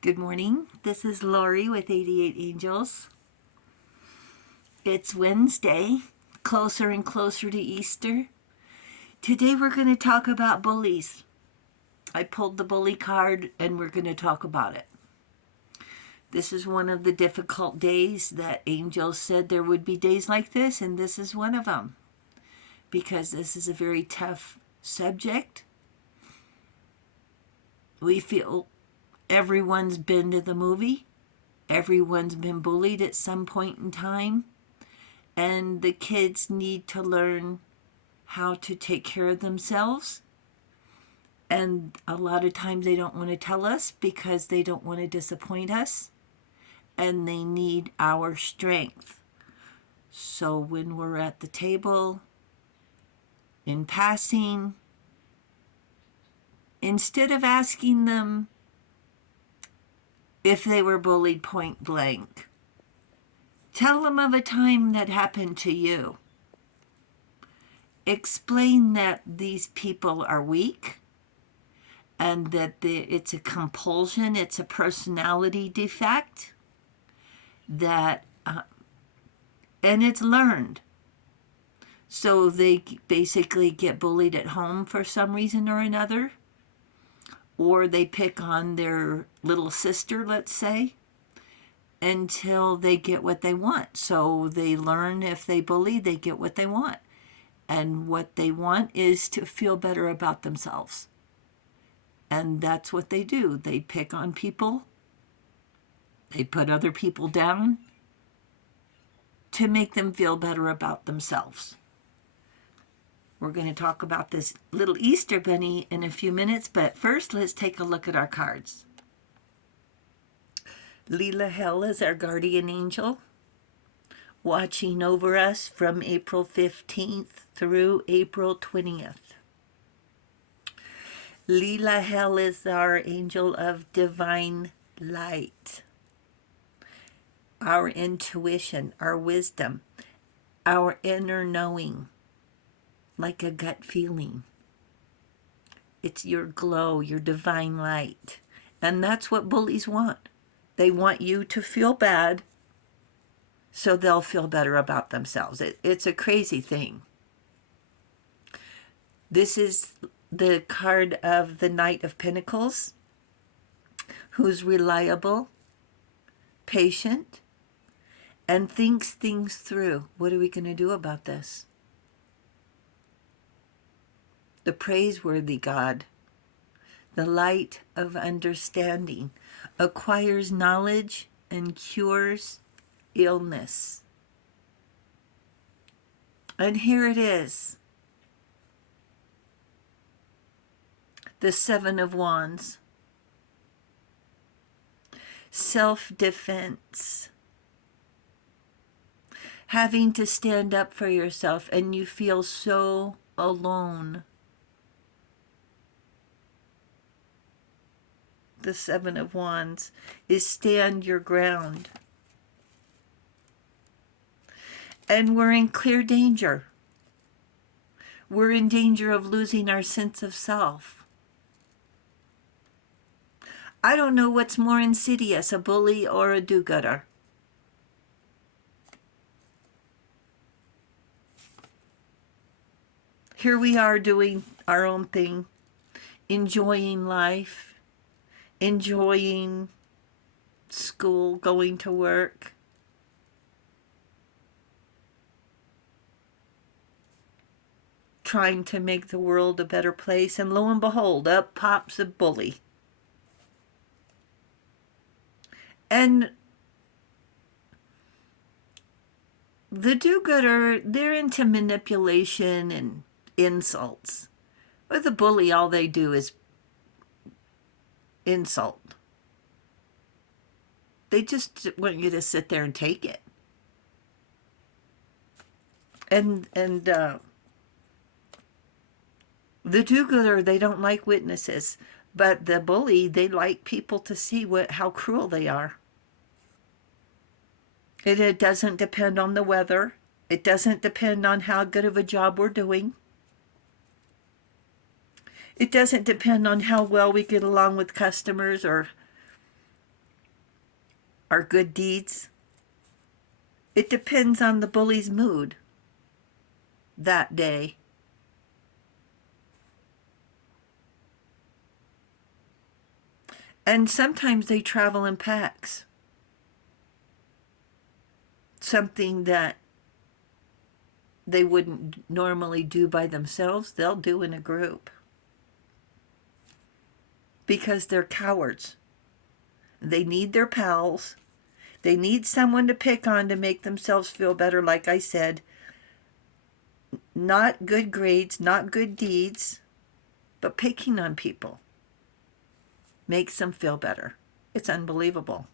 Good morning. This is Lori with 88 Angels. It's Wednesday, closer and closer to Easter. Today we're going to talk about bullies. I pulled the bully card and we're going to talk about it. This is one of the difficult days that angels said there would be days like this, and this is one of them because this is a very tough subject. We feel everyone's been to the movie. Everyone's been bullied at some point in time. And the kids need to learn how to take care of themselves. And a lot of times they don't want to tell us because they don't want to disappoint us. And they need our strength. So when we're at the table, in passing, instead of asking them if they were bullied point blank, tell them of a time that happened to you. Explain that these people are weak and that it's a compulsion, it's a personality defect, that and it's learned. So they basically get bullied at home for some reason or another, or they pick on their little sister, let's say, until they get what they want. So they learn if they bully, they get what they want. And what they want is to feel better about themselves. And that's what they do. They pick on people. They put other people down to make them feel better about themselves. We're going to talk about this little Easter bunny in a few minutes, but first let's take a look at our cards. Leela Hell is our guardian angel, watching over us from April 15th through April 20th. Leela Hell is our angel of divine light, our intuition, our wisdom, our inner knowing, like a gut feeling. It's your glow, your divine light. And that's what bullies want. They want you to feel bad so they'll feel better about themselves. It's a crazy thing. This is the card of the Knight of Pentacles, who's reliable, patient, and thinks things through. What are we going to do about this? The praiseworthy God, the light of understanding, acquires knowledge and cures illness. And here it is. The Seven of Wands. Self-defense. Having to stand up for yourself, and you feel so alone. The Seven of Wands is stand your ground. And we're in clear danger. We're in danger of losing our sense of self. I don't know what's more insidious, a bully or a do-gooder. Here we are doing our own thing, enjoying life, enjoying school, going to work. Trying to make the world a better place, and lo and behold, up pops a bully. And the do-gooder, they're into manipulation and insults. With the bully, all they do is insult. They just want you to sit there and take it. And the do-gooder, they don't like witnesses. But the bully, they like people to see how cruel they are. It doesn't depend on the weather. It doesn't depend on how good of a job we're doing. It doesn't depend on how well we get along with customers or are good deeds? It depends on the bully's mood that day. And sometimes they travel in packs. Something that they wouldn't normally do by themselves, they'll do in a group. Because they're cowards. They need their pals. They need someone to pick on to make themselves feel better, like I said. Not good grades, not good deeds, but picking on people makes them feel better. It's unbelievable.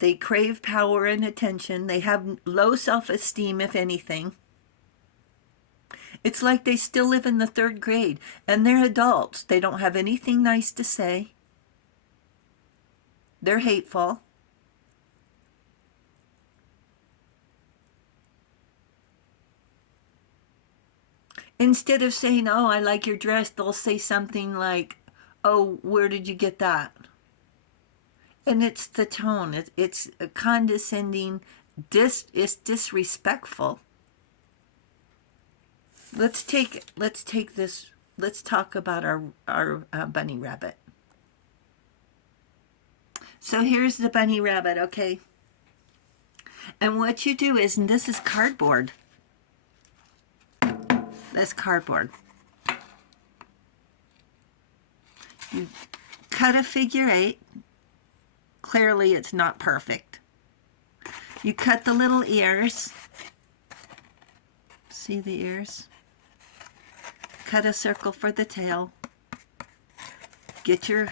They crave power and attention. They have low self-esteem, if anything. It's like they still live in the 3rd grade, and they're adults. They don't have anything nice to say. They're hateful. Instead of saying, oh, I like your dress, they'll say something like, oh, where did you get that? And it's the tone. It's condescending. It's disrespectful. Let's take this. Let's talk about our bunny rabbit. So here's the bunny rabbit, okay? And what you do is, and this is cardboard. That's cardboard. You cut a figure 8. Clearly it's not perfect. You cut the little ears. See the ears? Cut a circle for the tail. Get your...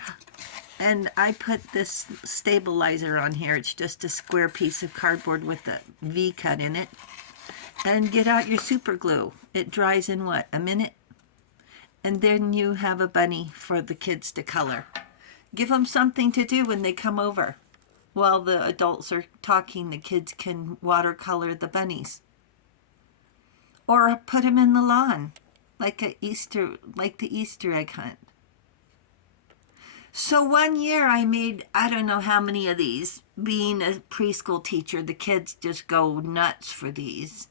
And I put this stabilizer on here. It's just a square piece of cardboard with a V cut in it. And get out your super glue. It dries in what, a minute? And then you have a bunny for the kids to color. Give them something to do when they come over. While the adults are talking, the kids can watercolor the bunnies. Or put them in the lawn, like the Easter egg hunt. So one year I made, I don't know how many of these. Being a preschool teacher, the kids just go nuts for these.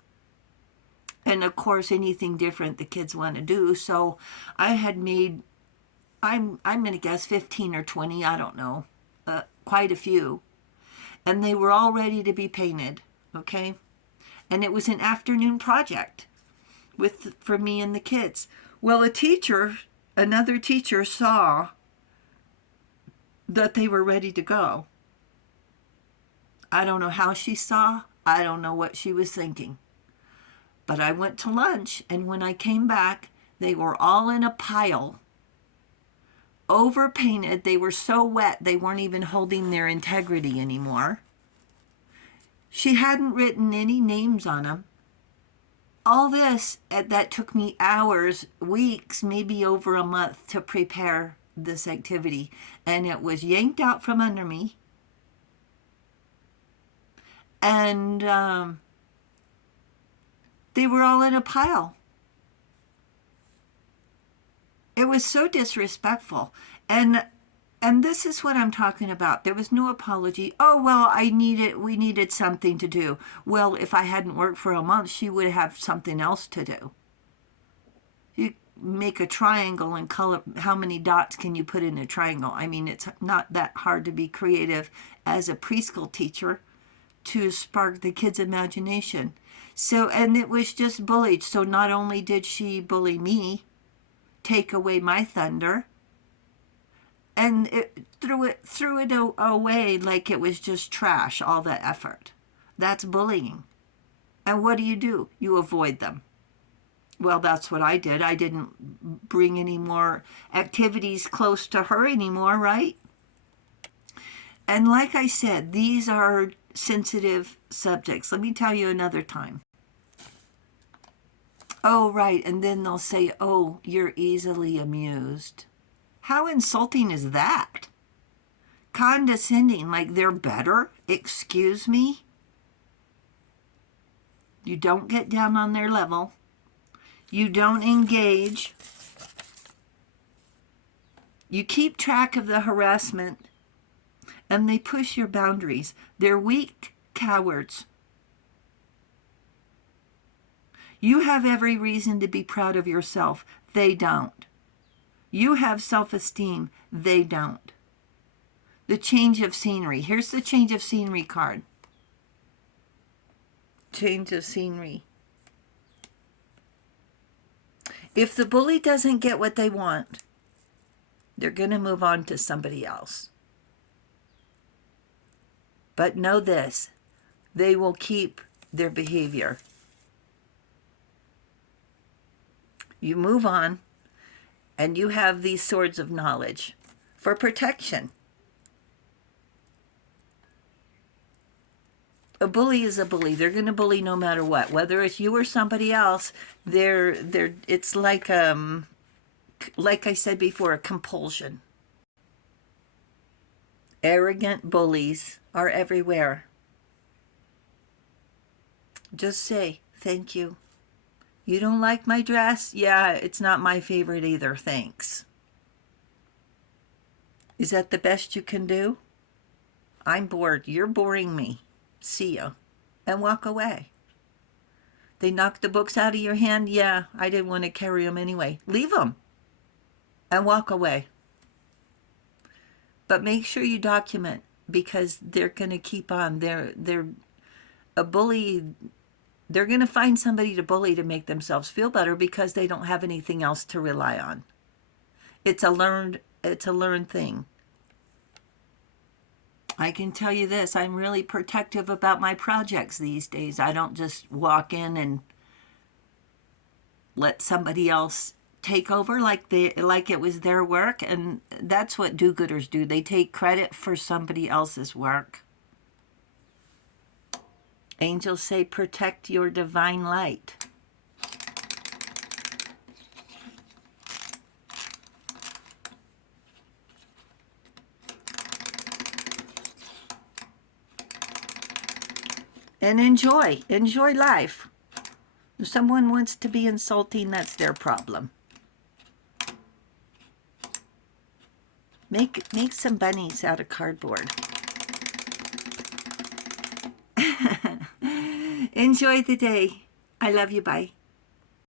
And of course, anything different the kids want to do. So I had made, I'm going to guess 15 or 20, I don't know, quite a few. And they were all ready to be painted, okay? And it was an afternoon project for me and the kids. Well, another teacher saw that they were ready to go. I don't know how she saw. I don't know what she was thinking. But I went to lunch, and when I came back, they were all in a pile, overpainted. They were so wet, they weren't even holding their integrity anymore. She hadn't written any names on them. All this, that took me hours, weeks, maybe over a month to prepare this activity. And it was yanked out from under me. And they were all in a pile. It was so disrespectful. And this is what I'm talking about. There was no apology. Oh, well, we needed something to do. Well, if I hadn't worked for a month, she would have something else to do. You make a triangle and color, how many dots can you put in a triangle? I mean, it's not that hard to be creative as a preschool teacher to spark the kids' imagination. So, and it was just bullied. So not only did she bully me, take away my thunder, and threw it away like it was just trash, all that effort. That's bullying. And what do? You avoid them. Well, that's what I did. I didn't bring any more activities close to her anymore, right? And like I said, these are sensitive subjects. Let me tell you another time. Oh, right. And then they'll say, oh, you're easily amused. How insulting is that? Condescending, like they're better? Excuse me? You don't get down on their level. You don't engage. You keep track of the harassment. and they push your boundaries. They're weak cowards. You have every reason to be proud of yourself. They don't. You have self-esteem. They don't. The change of scenery. Here's the change of scenery card. Change of scenery. If the bully doesn't get what they want, they're going to move on to somebody else. But know this, they will keep their behavior. You move on, and you have these swords of knowledge for protection. A bully is a bully. They're going to bully no matter what. Whether it's you or somebody else, it's like I said before, a compulsion. Arrogant bullies are everywhere. Just say, thank you. You don't like my dress? Yeah, it's not my favorite either, thanks. Is that the best you can do? I'm bored. You're boring me. See ya. And walk away. They knocked the books out of your hand? Yeah, I didn't want to carry them anyway. Leave them. And walk away. But make sure you document, because they're going to keep on. They're a bully. They're going to find somebody to bully to make themselves feel better because they don't have anything else to rely on. It's a learned thing. I can tell you this, I'm really protective about my projects these days. I don't just walk in and let somebody else take over like it was their work, and that's what do-gooders do. They take credit for somebody else's work. Angels say protect your divine light. And enjoy life. If someone wants to be insulting, that's their problem. Make some bunnies out of cardboard. Enjoy the day. I love you. Bye.